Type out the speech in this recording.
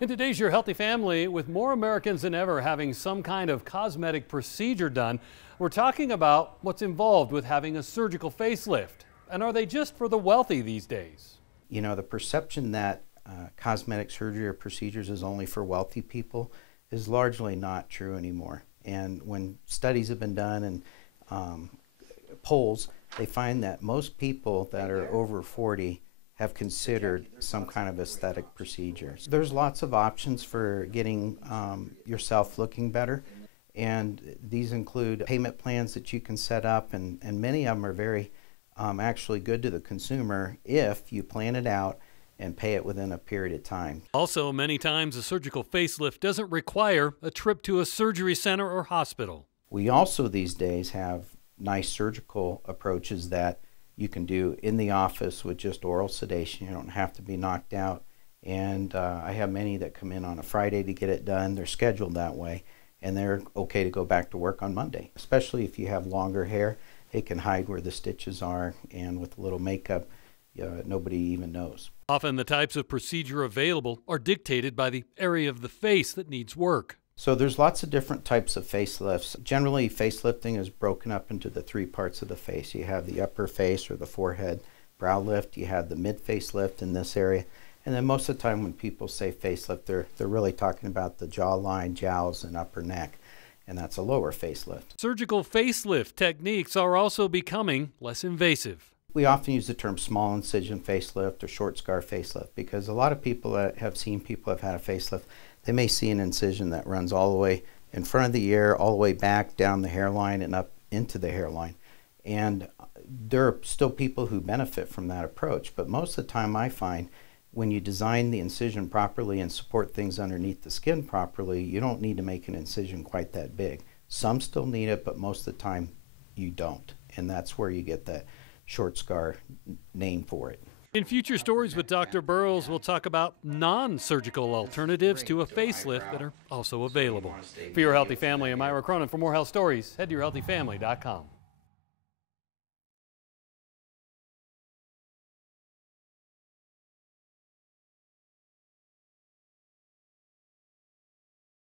In today's Your Healthy Family, with more Americans than ever having some kind of cosmetic procedure done, we're talking about what's involved with having a surgical facelift. And are they just for the wealthy these days? You know, the perception that cosmetic surgery or procedures is only for wealthy people is largely not true anymore. And when studies have been done and polls, they find that most people that are over 40 have considered some kind of aesthetic procedures. There's lots of options for getting yourself looking better, and these include payment plans that you can set up, and many of them are very actually good to the consumer if you plan it out and pay it within a period of time. Also, many times a surgical facelift doesn't require a trip to a surgery center or hospital. We also these days have nice surgical approaches that you can do in the office with just oral sedation. You don't have to be knocked out. And I have many that come in on a Friday to get it done. They're scheduled that way, and they're okay to go back to work on Monday. Especially if you have longer hair, it can hide where the stitches are, and with a little makeup, nobody even knows. Often the types of procedure available are dictated by the area of the face that needs work. So there's lots of different types of facelifts. Generally, facelifting is broken up into the three parts of the face. You have the upper face or the forehead brow lift, you have the mid facelift in this area, and then most of the time when people say facelift, they're really talking about the jawline, jowls, and upper neck, and that's a lower facelift. Surgical facelift techniques are also becoming less invasive. We often use the term small incision facelift or short scar facelift because a lot of people that have seen people have had a facelift, they may see an incision that runs all the way in front of the ear, all the way back down the hairline and up into the hairline. And there are still people who benefit from that approach, but most of the time I find when you design the incision properly and support things underneath the skin properly, you don't need to make an incision quite that big. Some still need it, but most of the time you don't. And that's where you get that short scar name for it. In future stories with Dr. Burrows, we'll talk about non-surgical alternatives to a facelift that are also available. For Your Healthy Family, I'm Ira Cronin. For more health stories, head to yourhealthyfamily.com.